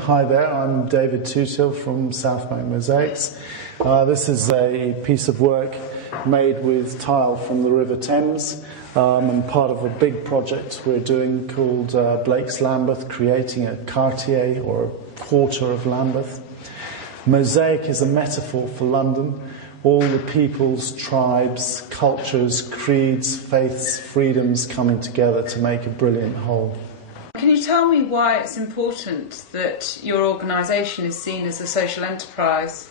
Hi there, I'm David Tutil from Southbank Mosaics. This is a piece of work made with tile from the River Thames and part of a big project we're doing called Blake's Lambeth, creating a quartier or a quarter of Lambeth. Mosaic is a metaphor for London. All the peoples, tribes, cultures, creeds, faiths, freedoms coming together to make a brilliant whole. Can you tell me why it's important that your organisation is seen as a social enterprise?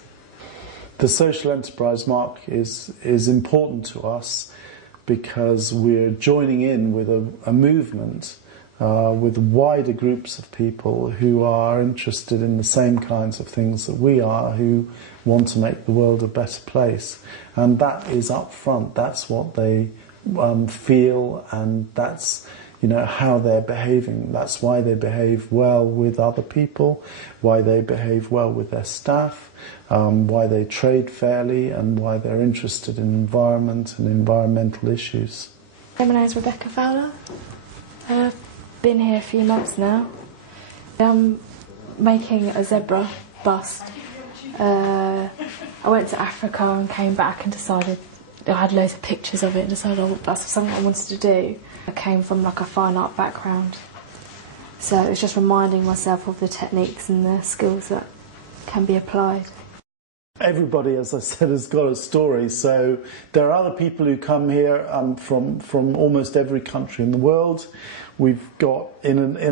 The social enterprise, Mark, is important to us because we're joining in with a movement with wider groups of people who are interested in the same kinds of things that we are, who want to make the world a better place. And that is up front. That's what they feel, and that's how they're behaving. That's why they behave well with other people, why they behave well with their staff, why they trade fairly, and why they're interested in environment and environmental issues. My name is Rebecca Fowler. I've been here a few months now. I'm making a zebra bust. I went to Africa and came back and decided, I had loads of pictures of it and decided that's something I wanted to do. I came from a fine art background, so it was just reminding myself of the techniques and the skills that can be applied. Everybody, as I said, has got a story, so there are other people who come here from almost every country in the world. We've got, in a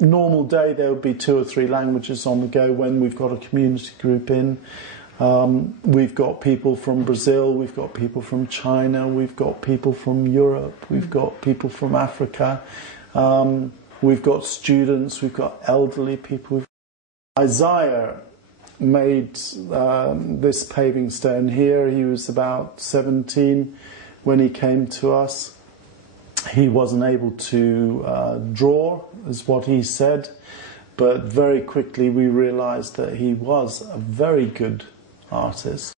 normal day, there would be 2 or 3 languages on the go when we've got a community group in. We've got people from Brazil, we've got people from China, we've got people from Europe, we've got people from Africa, we've got students, we've got elderly people. Isaiah made this paving stone here. He was about 17 when he came to us. He wasn't able to draw, is what he said, but very quickly we realised that he was a very good artist.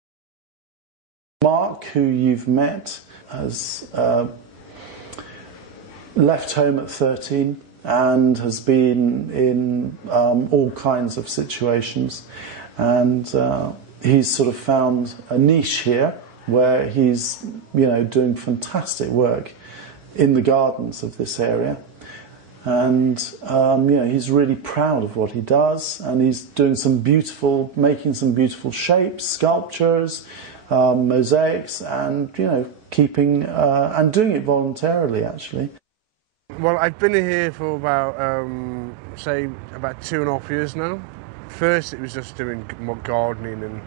Mark, who you've met, has left home at 13 and has been in all kinds of situations, and he's sort of found a niche here where he's doing fantastic work in the gardens of this area. And he's really proud of what he does, and he's doing making some beautiful shapes, sculptures, mosaics, and keeping and doing it voluntarily, actually. Well, I've been here for about about 2.5 years now. First, it was just doing more gardening and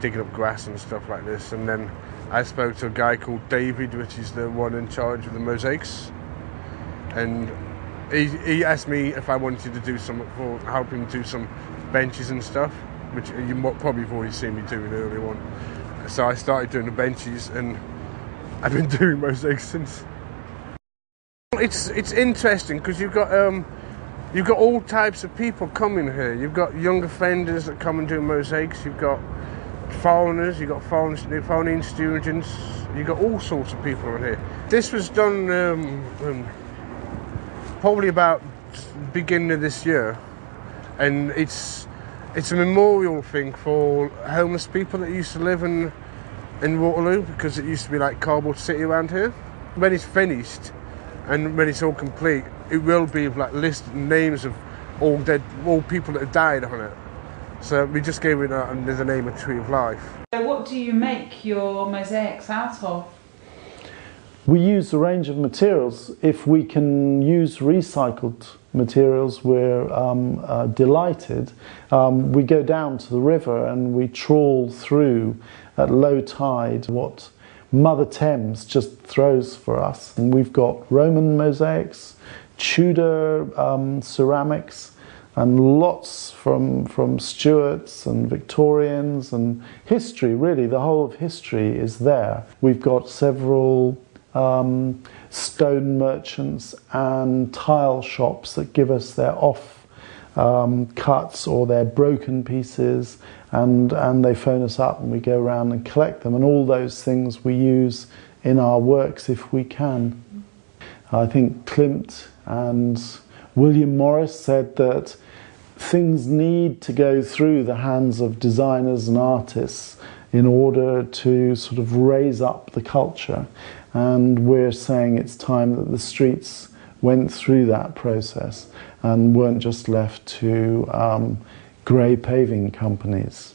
digging up grass and stuff like this, and then I spoke to a guy called David, which is the one in charge of the mosaics, and he asked me if I wanted to do help him do some benches and stuff, which you probably have already seen me doing earlier on. So I started doing the benches, and I've been doing mosaics since. It's interesting because you've got all types of people coming here. You've got young offenders that come and do mosaics. You've got foreigners. You've got foreign students. You've got all sorts of people around here. This was done probably about beginning of this year, and it's a memorial thing for homeless people that used to live in Waterloo, because it used to be like cardboard city around here. When it's finished and when it's all complete, it will be listed names of all people that have died on it. So we just gave it the name of Tree of Life. So what do you make your mosaics out of? We use a range of materials. If we can use recycled materials, we're delighted. We go down to the river and we trawl through at low tide what Mother Thames just throws for us. And we've got Roman mosaics, Tudor ceramics, and lots from Stuarts and Victorians, and history, really, the whole of history is there. We've got several stone merchants and tile shops that give us their off cuts or their broken pieces, and they phone us up and we go around and collect them, and all those things we use in our works if we can. I think Klimt and William Morris said that things need to go through the hands of designers and artists in order to sort of raise up the culture. And we're saying it's time that the streets went through that process and weren't just left to grey paving companies.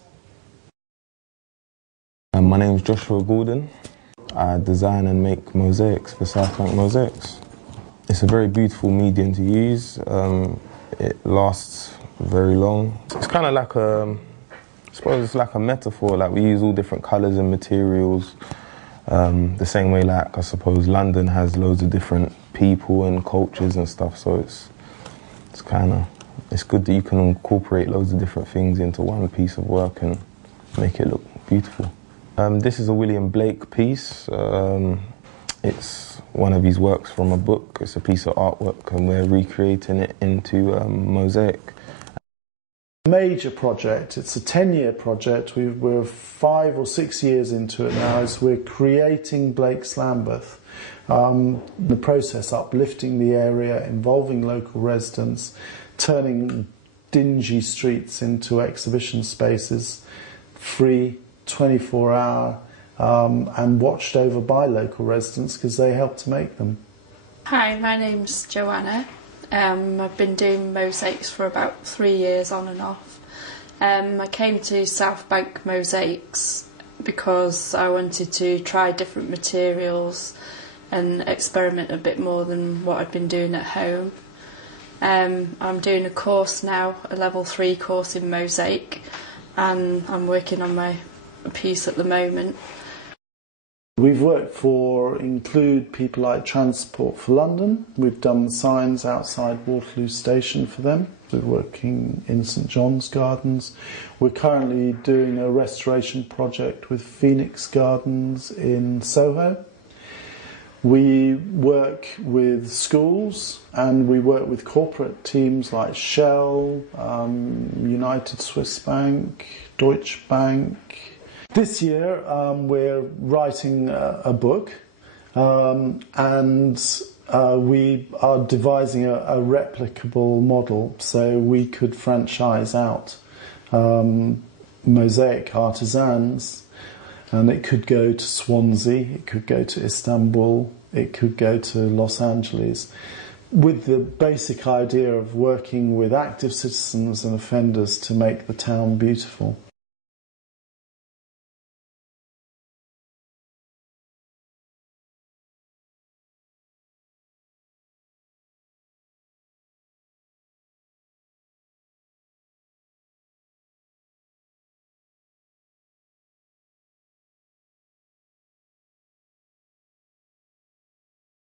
My name is Joshua Gordon. I design and make mosaics for Southbank Mosaics. It's a very beautiful medium to use. It lasts very long. It's kind of like I suppose it's like a metaphor. Like we use all different colours and materials. The same way, like I suppose London has loads of different people and cultures and stuff. So it's good that you can incorporate loads of different things into one piece of work and make it look beautiful. This is a William Blake piece. It's one of his works from a book. It's a piece of artwork and we're recreating it into mosaic. Major project, it's a 10-year project. We're 5 or 6 years into it now. As we're creating Blake's Lambeth. The process uplifting the area, involving local residents, turning dingy streets into exhibition spaces, free, 24-hour, and watched over by local residents because they helped to make them. Hi, my name's Joanna. I've been doing mosaics for about 3 years on and off. I came to Southbank Mosaics because I wanted to try different materials and experiment a bit more than what I'd been doing at home. I'm doing a course now, a level 3 course in mosaic, and I'm working on my piece at the moment. We've worked for include people like Transport for London. We've done signs outside Waterloo Station for them. We're working in St John's Gardens. We're currently doing a restoration project with Phoenix Gardens in Soho. We work with schools and we work with corporate teams like Shell, United Swiss Bank, Deutsche Bank. This year we're writing a book and we are devising a replicable model so we could franchise out mosaic artisans, and it could go to Swansea, it could go to Istanbul, it could go to Los Angeles, with the basic idea of working with active citizens and offenders to make the town beautiful.